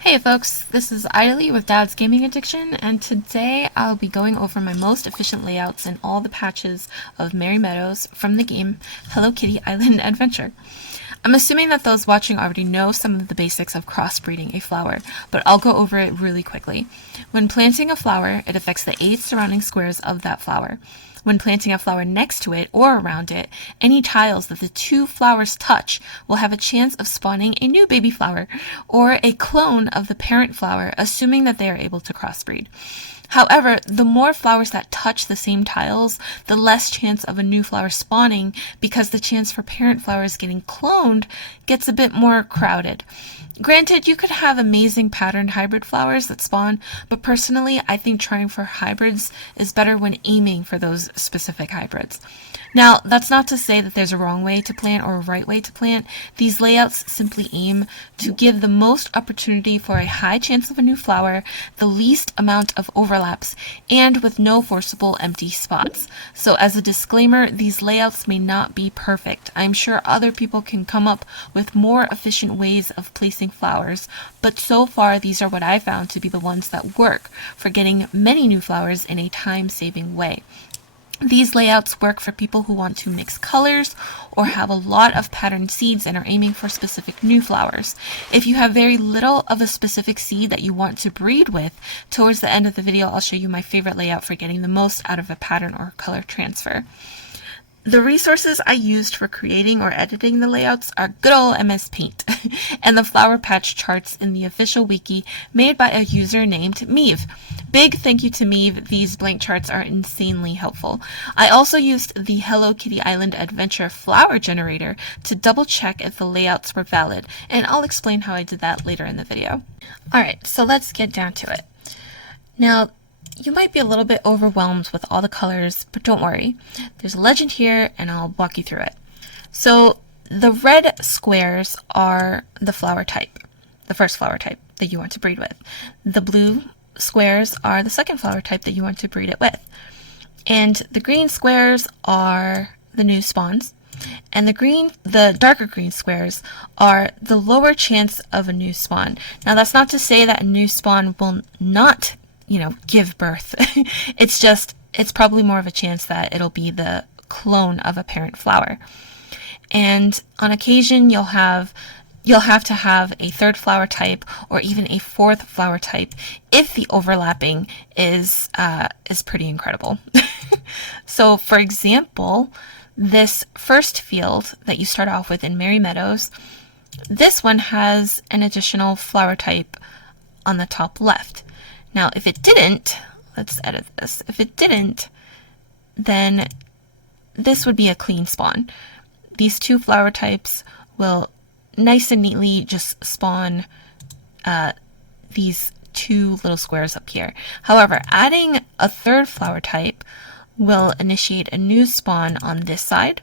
Hey folks, this is Idly with Dad's Gaming Addiction, and today I'll be going over my most efficient layouts in all the patches of Merry Meadows from the game Hello Kitty Island Adventure. I'm assuming that those watching already know some of the basics of crossbreeding a flower, but I'll go over it really quickly. When planting a flower, it affects the 8 surrounding squares of that flower. When planting a flower next to it or around it, any tiles that the two flowers touch will have a chance of spawning a new baby flower or a clone of the parent flower, assuming that they are able to crossbreed. However, the more flowers that touch the same tiles, the less chance of a new flower spawning, because the chance for parent flowers getting cloned gets a bit more crowded. Granted, you could have amazing patterned hybrid flowers that spawn, but personally, I think trying for hybrids is better when aiming for those specific hybrids. Now, that's not to say that there's a wrong way to plant or a right way to plant. These layouts simply aim to give the most opportunity for a high chance of a new flower, the least amount of overlaps, and with no forcible empty spots. So as a disclaimer, these layouts may not be perfect. I'm sure other people can come up with more efficient ways of placing flowers, but so far these are what I found to be the ones that work for getting many new flowers in a time-saving way. These layouts work for people who want to mix colors or have a lot of patterned seeds and are aiming for specific new flowers. If you have very little of a specific seed that you want to breed with, towards the end of the video I'll show you my favorite layout for getting the most out of a pattern or color transfer. The resources I used for creating or editing the layouts are good old MS Paint and the flower patch charts in the official wiki made by a user named Meav. Big thank you to Meav, these blank charts are insanely helpful. I also used the Hello Kitty Island Adventure flower generator to double check if the layouts were valid, and I'll explain how I did that later in the video. Alright, so let's get down to it. Now, you might be a little bit overwhelmed with all the colors, but don't worry. There's a legend here, and I'll walk you through it. So the red squares are the flower type, the first flower type that you want to breed with. The blue squares are the second flower type that you want to breed it with. And the green squares are the new spawns. And the darker green squares are the lower chance of a new spawn. Now that's not to say that a new spawn will not give birth. It's probably more of a chance that it'll be the clone of a parent flower. And on occasion, you'll have to have a third flower type or even a fourth flower type if the overlapping is pretty incredible. So, for example, this first field that you start off with in Merry Meadows, this one has an additional flower type on the top left. Now, if it didn't, let's edit this. If it didn't, then this would be a clean spawn. These two flower types will nice and neatly just spawn these two little squares up here. However, adding a third flower type will initiate a new spawn on this side,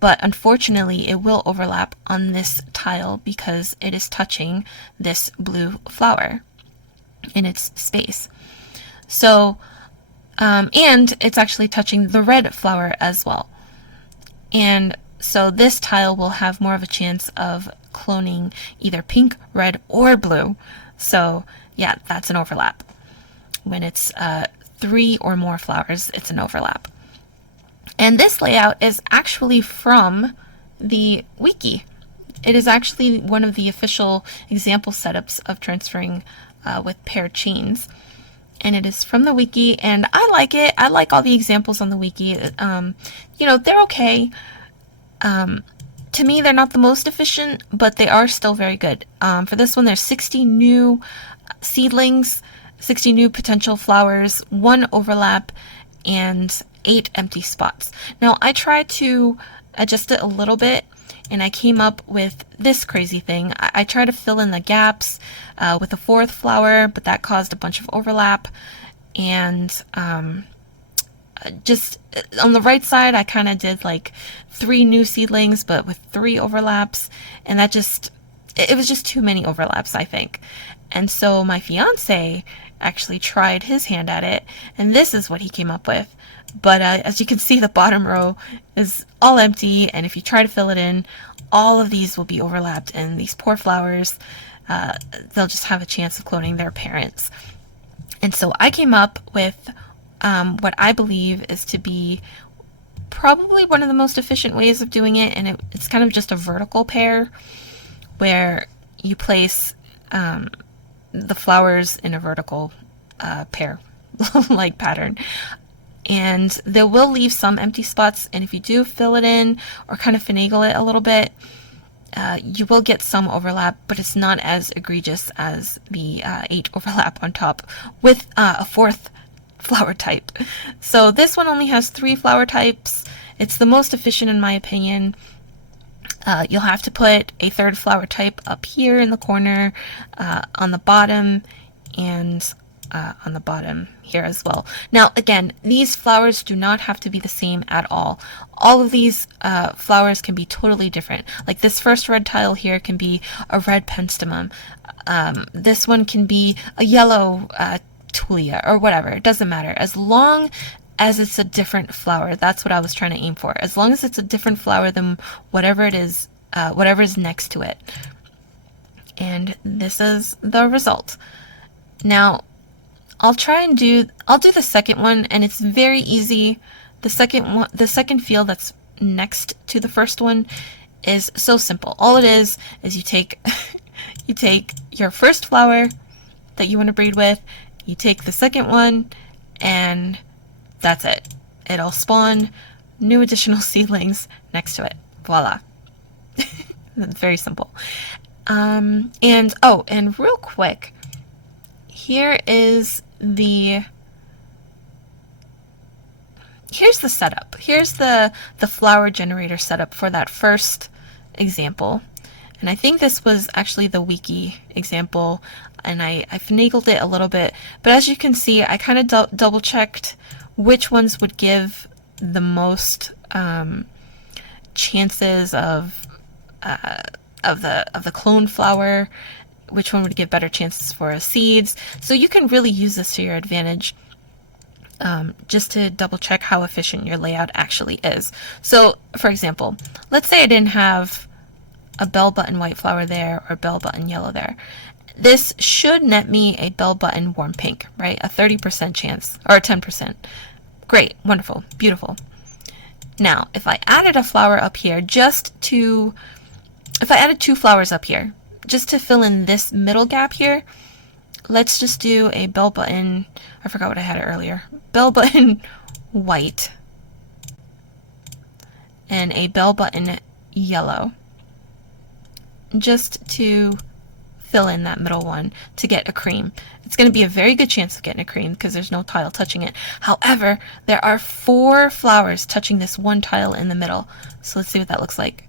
but unfortunately it will overlap on this tile because it is touching this blue flower in its space. So, and it's actually touching the red flower as well. And so this tile will have more of a chance of cloning either pink, red, or blue. So yeah, that's an overlap. When it's 3 or more flowers, it's an overlap. And this layout is actually from the wiki. It is actually one of the official example setups of transferring with paired chains, and it is from the wiki, and I like it. I like all the examples on the wiki. They're okay. To me, they're not the most efficient, but they are still very good. For this one, there's 60 new seedlings, 60 new potential flowers, 1 overlap, and 8 empty spots. Now, I tried to adjust it a little bit, and I came up with this crazy thing. I tried to fill in the gaps with a 4th flower, but that caused a bunch of overlap. And just on the right side, I kind of did like 3 new seedlings, but with 3 overlaps. And that just, it was just too many overlaps, I think. And so my fiance actually tried his hand at it, and this is what he came up with. But as you can see, the bottom row is all empty, and if you try to fill it in, all of these will be overlapped, and these poor flowers, they'll just have a chance of cloning their parents. And so I came up with what I believe is to be probably one of the most efficient ways of doing it, and it's kind of just a vertical pair where you place the flowers in a vertical pair like pattern. And they will leave some empty spots, and if you do fill it in or kind of finagle it a little bit, you will get some overlap, but it's not as egregious as the 8 overlap on top with a 4th flower type. So this one only has 3 flower types. It's the most efficient in my opinion. You'll have to put a 3rd flower type up here in the corner, on the bottom, and on the bottom here as well. Now again, these flowers do not have to be the same at all. All of these flowers can be totally different. Like this first red tile here can be a red penstemon. This one can be a yellow tulia or whatever. It doesn't matter. As long as it's a different flower, that's what I was trying to aim for. As long as it's a different flower than whatever it is, whatever is next to it. And this is the result. Now, I'll do the second one, and it's very easy. The second field that's next to the first one is so simple. All it is you take you take your first flower that you want to breed with, you take the second one, and that's it. It'll spawn new additional seedlings next to it. Voila. That's very simple. And real quick, here's the setup. Here's the flower generator setup for that first example. And I think this was actually the wiki example, and I finagled it a little bit. But as you can see, I kind of double checked which ones would give the most chances of the clone flower, which one would give better chances for seeds. So you can really use this to your advantage, just to double check how efficient your layout actually is. So for example, let's say I didn't have a bell button white flower there or bell button yellow there. This should net me a bell button warm pink, right? A 30% chance, or a 10%. Great, wonderful, beautiful. Now, if I added a flower up here if I added 2 flowers up here, just to fill in this middle gap here, let's just do a bell button, I forgot what I had earlier, bell button white, and a bell button yellow, just to fill in that middle one to get a cream. It's going to be a very good chance of getting a cream because there's no tile touching it. However, there are 4 flowers touching this one tile in the middle. So let's see what that looks like.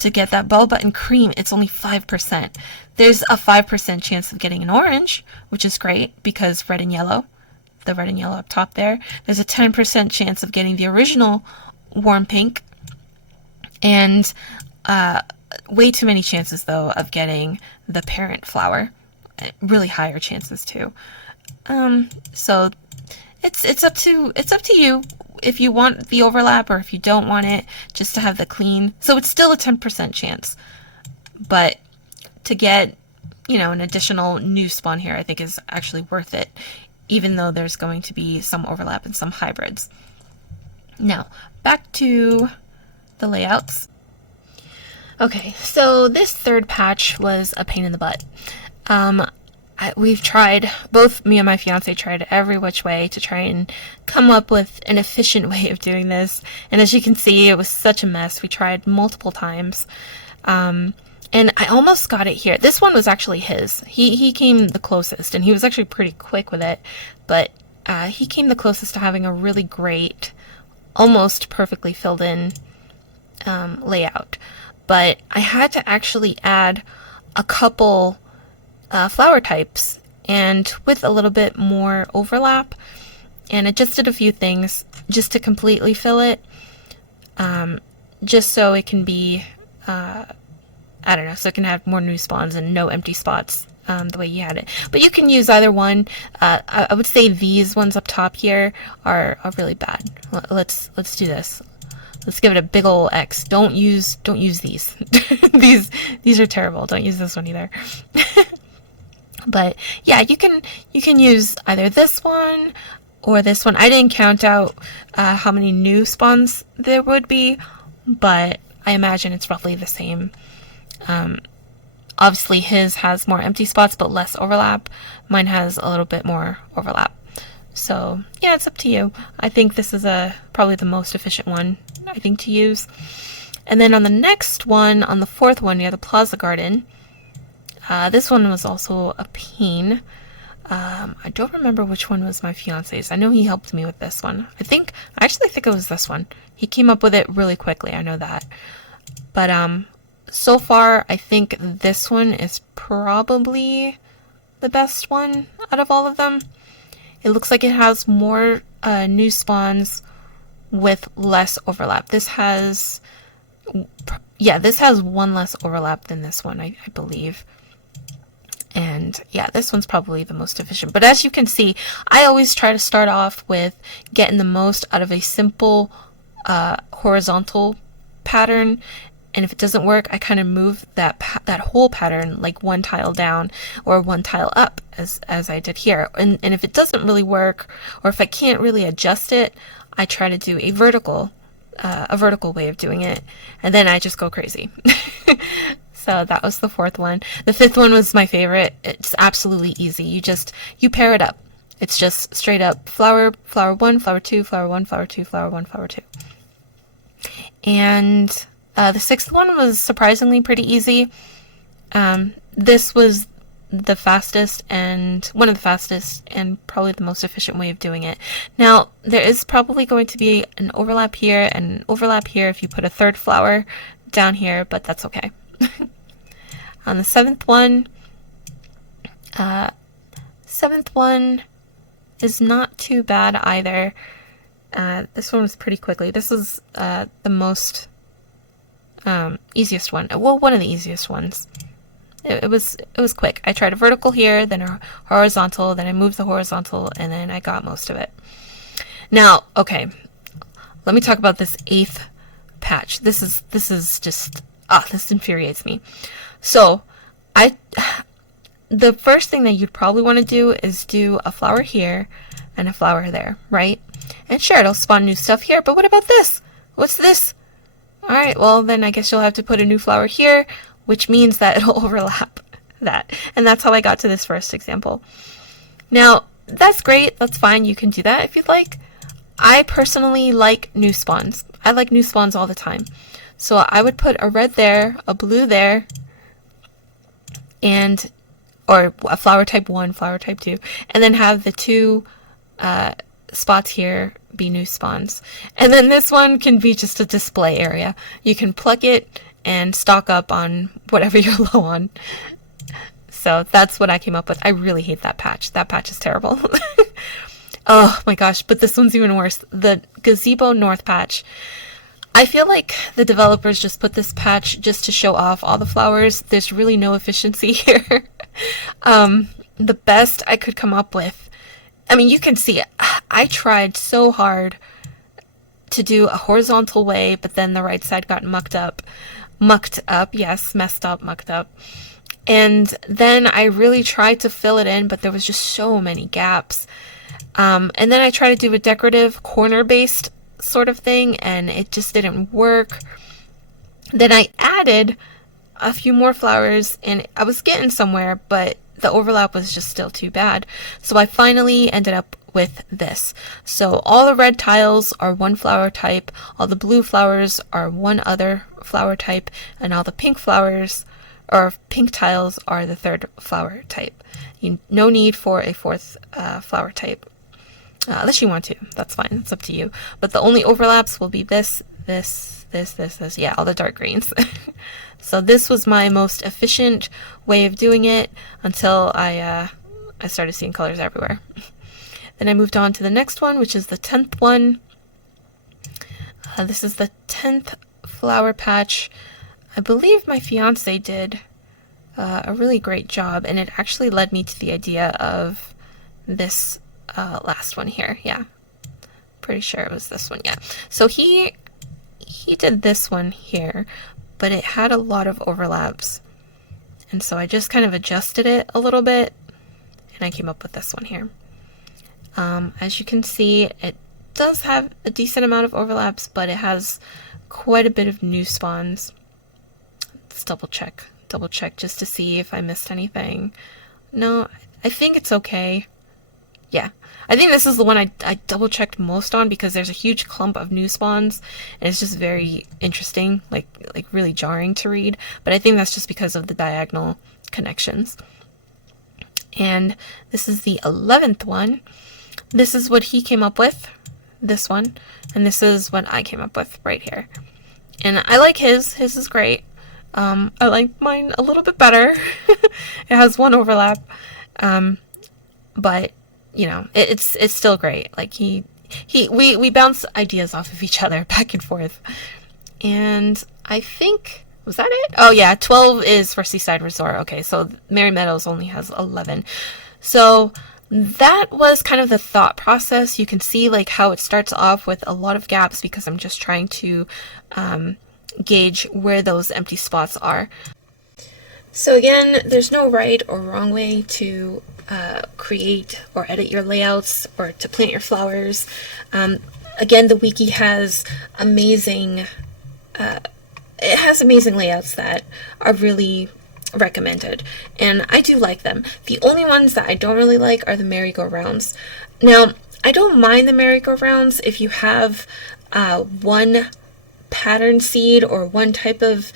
To get that bell button cream, it's only 5%. There's a 5% chance of getting an orange, which is great because red and yellow, the red and yellow up top there. There's a 10% chance of getting the original warm pink, and way too many chances though of getting the parent flower. Really higher chances too. So it's up to you if you want the overlap or if you don't want it, just to have the clean. So it's still a 10% chance, but to get, an additional new spawn here, I think is actually worth it, even though there's going to be some overlap and some hybrids. Now, back to the layouts. Okay, so this third patch was a pain in the butt. We've tried, both me and my fiance tried every which way to try and come up with an efficient way of doing this. And as you can see, it was such a mess. We tried multiple times. And I almost got it here. This one was actually his. He came the closest, and he was actually pretty quick with it. But he came the closest to having a really great, almost perfectly filled in layout. But I had to actually add a couple flower types, and with a little bit more overlap, and I just did a few things just to completely fill it, just so it can be I don't know, so it can have more new spawns and no empty spots. The way you had it, but you can use either one. I would say these ones up top here are really bad. Let's do this. Let's give it a big ol' X. Don't use these. these are terrible. Don't use this one either. But yeah, you can use either this one or this one. I didn't count out how many new spawns there would be, but I imagine it's roughly the same. Obviously his has more empty spots but less overlap. Mine has a little bit more overlap. So yeah, it's up to you. I think this is probably the most efficient one, I think, to use. And then on the next one, on the fourth one near the Plaza Garden, this one was also a pain. I don't remember which one was my fiance's. I know he helped me with this one. I actually think it was this one. He came up with it really quickly, I know that. But so far, I think this one is probably the best one out of all of them. It looks like it has more new spawns with less overlap. This has one less overlap than this one, I believe. And yeah, this one's probably the most efficient. But as you can see, I always try to start off with getting the most out of a simple horizontal pattern. And if it doesn't work, I kind of move that whole pattern like one tile down or one tile up, as I did here. And if it doesn't really work, or if I can't really adjust it, I try to do a vertical way of doing it, and then I just go crazy. So that was the fourth one. The fifth one was my favorite. It's absolutely easy. You pair it up. It's just straight up flower, flower 1, flower 2, flower 1, flower 2, flower 1, flower 2. And the sixth one was surprisingly pretty easy. This was the fastest and one of the fastest and probably the most efficient way of doing it. Now, there is probably going to be an overlap here and an overlap here if you put a third flower down here, but that's okay. On the seventh one is not too bad either. This one was pretty quickly. This was the most easiest one. Well, one of the easiest ones. It was quick. I tried a vertical here, then a horizontal, then I moved the horizontal, and then I got most of it. Now, okay, let me talk about this eighth patch. This is just this infuriates me. So, the first thing that you'd probably want to do is do a flower here and a flower there, right? And sure, it'll spawn new stuff here, but what about this? What's this? Alright, well then I guess you'll have to put a new flower here, which means that it'll overlap that. And that's how I got to this first example. Now, that's great, that's fine, you can do that if you'd like. I personally like new spawns. I like new spawns all the time. So I would put a red there, a blue there, or a flower type 1, flower type 2, and then have the two spots here be new spawns. And then this one can be just a display area. You can pluck it and stock up on whatever you're low on. So that's what I came up with. I really hate that patch. That patch is terrible. Oh my gosh, but this one's even worse. The Gazebo North patch. I feel like the developers just put this patch just to show off all the flowers. There's really no efficiency here. The best I could come up with, I mean, you can see I tried so hard to do a horizontal way, but then the right side got mucked up, yes, messed up, mucked up. And then I really tried to fill it in, but there was just so many gaps. And then I tried to do a decorative corner-based sort of thing, and it just didn't work. Then I added a few more flowers, and I was getting somewhere, but the overlap was just still too bad. So I finally ended up with this. So all the red tiles are one flower type, all the blue flowers are one other flower type, and all the pink flowers or pink tiles are the third flower type. No need for a fourth flower type. Unless you want to, that's fine, it's up to you. But the only overlaps will be this, yeah, all the dark greens. So this was my most efficient way of doing it until I started seeing colors everywhere. Then I moved on to the next one, which is the 10th one. This is the 10th flower patch. I believe my fiance did a really great job, and it actually led me to the idea of this last one here. Yeah, pretty sure it was this one. Yeah, so he did this one here, but it had a lot of overlaps, and so I just kind of adjusted it a little bit, and I came up with this one here. As you can see, it does have a decent amount of overlaps, but it has quite a bit of new spawns. Let's double check just to see if I missed anything. No, I think it's okay. Yeah, I think this is the one I double checked most on, because there's a huge clump of new spawns and it's just very interesting, like really jarring to read. But I think that's just because of the diagonal connections. And this is the 11th one. This is what he came up with, this one, and this is what I came up with right here. And I like his is great. I like mine a little bit better. It has one overlap, but you know, it's still great. Like we bounce ideas off of each other back and forth. And I think, was that it? Oh yeah, 12 is for Seaside Resort. Okay, so Merry Meadows only has 11. So that was kind of the thought process. You can see like how it starts off with a lot of gaps, because I'm just trying to gauge where those empty spots are. So again, there's no right or wrong way to create or edit your layouts or to plant your flowers. Again, the wiki has amazing layouts that are really recommended, and I do like them. The only ones that I don't really like are the merry-go-rounds. Now, I don't mind the merry-go-rounds if you have one pattern seed or one type of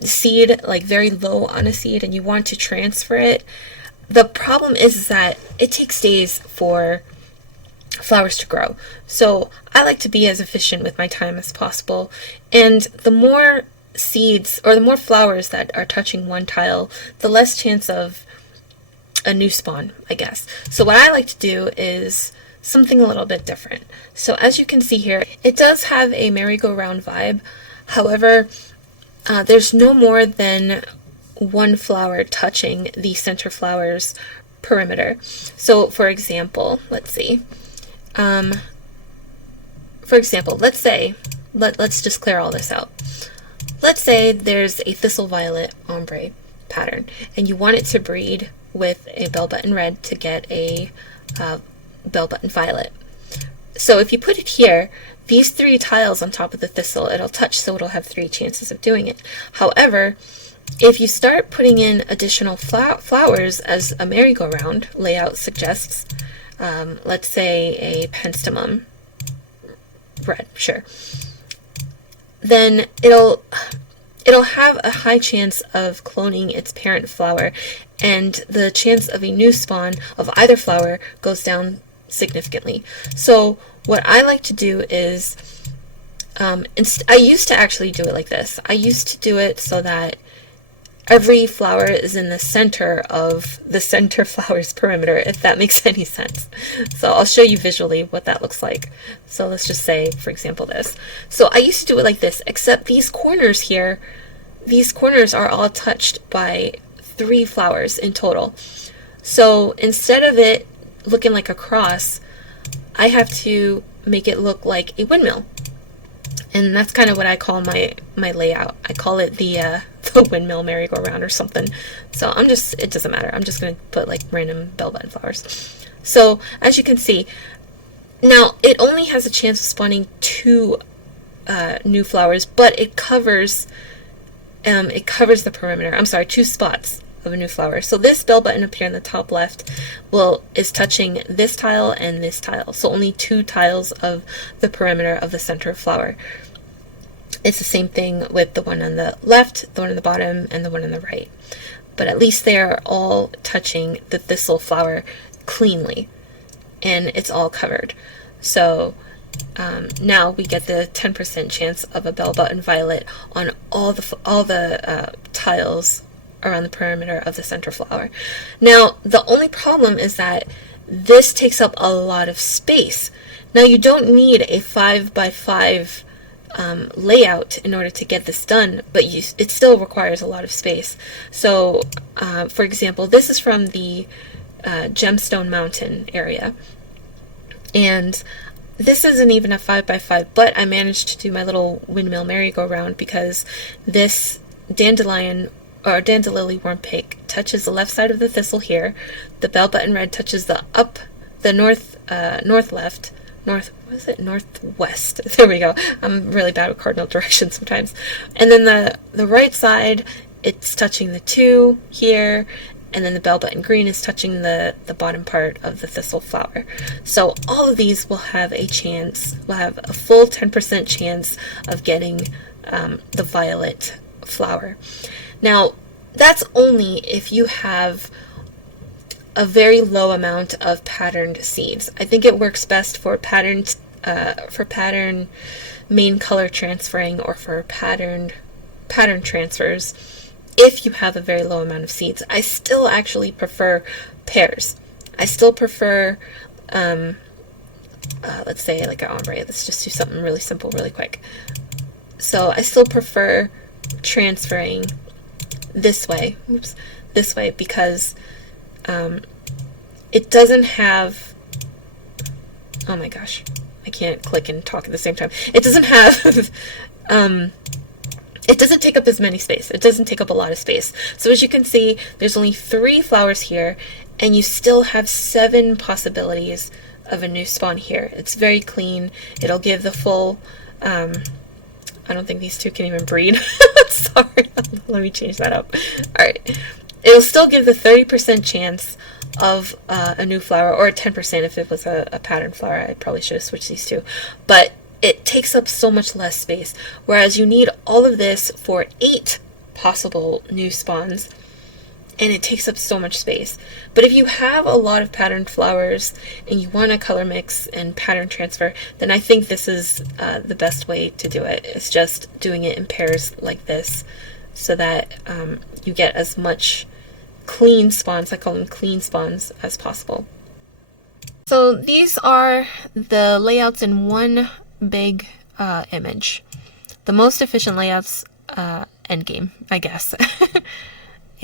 seed, like very low on a seed, and you want to transfer it. The problem is that it takes days for flowers to grow. So I like to be as efficient with my time as possible, and the more seeds or the more flowers that are touching one tile, the less chance of a new spawn, I guess. So what I like to do is something a little bit different. So as you can see here, it does have a merry-go-round vibe. However, there's no more than one flower touching the center flower's perimeter. So for example, let's see. For example, let's just clear all this out. Let's say there's a thistle violet ombre pattern, and you want it to breed with a bell button red to get a bell button violet. So if you put it here, these 3 tiles on top of the thistle, it'll touch, so it'll have 3 chances of doing it. However, if you start putting in additional flowers, as a merry-go-round layout suggests, let's say a penstemon red, sure, then it'll have a high chance of cloning its parent flower, and the chance of a new spawn of either flower goes down significantly. So what I like to do is, I used to actually do it like this. I used to do it so that every flower is in the center of the center flower's perimeter, if that makes any sense. So I'll show you visually what that looks like. So let's just say, for example, this. So I used to do it like this, except these corners here, these corners are all touched by 3 flowers in total. So instead of it looking like a cross, I have to make it look like a windmill. And that's kind of what I call my layout. I call it the windmill merry-go-round or something. So it doesn't matter. I'm just going to put like random bell button flowers. So as you can see, now it only has a chance of spawning 2 new flowers, but it covers the perimeter. I'm sorry, 2 spots of a new flower. So this bell button up here in the top left is touching this tile and this tile. So only 2 tiles of the perimeter of the center flower. It's the same thing with the one on the left, the one on the bottom, and the one on the right. But at least they are all touching the thistle flower cleanly, and it's all covered. So now we get the 10% chance of a bell button violet on all the tiles around the perimeter of the center flower. Now the only problem is that this takes up a lot of space. Now you don't need a 5 by 5 layout in order to get this done, but it still requires a lot of space. So, for example, this is from the Gemstone Mountain area, and this isn't even a 5x5, but I managed to do my little windmill merry-go-round because this dandelion or dandelion worm pig touches the left side of the thistle here. The bell button red touches the northwest. There we go. I'm really bad with cardinal directions sometimes. And then the right side, it's touching the 2 here, and then the bell button green is touching the bottom part of the thistle flower. So all of these will have a chance, will have a full 10% chance of getting the violet flower. Now, that's only if you have a very low amount of patterned seeds. I think it works best for pattern main color transferring or for pattern transfers if you have a very low amount of seeds. I still actually prefer pairs. I still prefer, let's say like an ombre. Let's just do something really simple really quick. So I still prefer transferring this way, because it doesn't have, oh my gosh, I can't click and talk at the same time. It doesn't have, it doesn't take up as many space. It doesn't take up a lot of space. So as you can see, there's only 3 flowers here, and you still have 7 possibilities of a new spawn here. It's very clean. It'll give the full, I don't think these 2 can even breed. Sorry, let me change that up. Alright, it'll still give the 30% chance of a new flower, or a 10% if it was a pattern flower. I probably should have switched these 2. But it takes up so much less space, whereas you need all of this for 8 possible new spawns, and it takes up so much space. But if you have a lot of patterned flowers and you want to color mix and pattern transfer, then I think this is the best way to do it. It's just doing it in pairs like this, so that you get as much clean spawns, I call them clean spawns, as possible. So these are the layouts in one big image. The most efficient layouts endgame, I guess.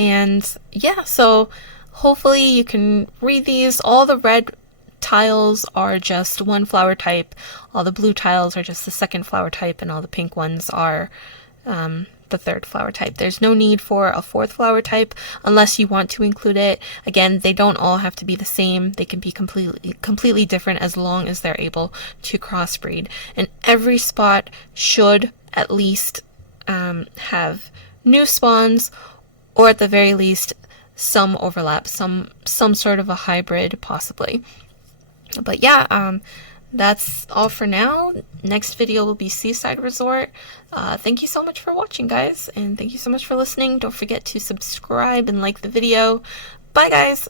And yeah, so hopefully you can read these. All the red tiles are just one flower type, all the blue tiles are just the second flower type, and all the pink ones are the third flower type. There's no need for a 4th flower type unless you want to include it. Again, they don't all have to be the same. They can be completely different as long as they're able to crossbreed. And every spot should at least have new spawns, or at the very least some overlap, some sort of a hybrid possibly. But yeah, that's all for now. Next video will be Seaside Resort. Thank you so much for watching, guys, and thank you so much for listening. Don't forget to subscribe and like the video. Bye, guys!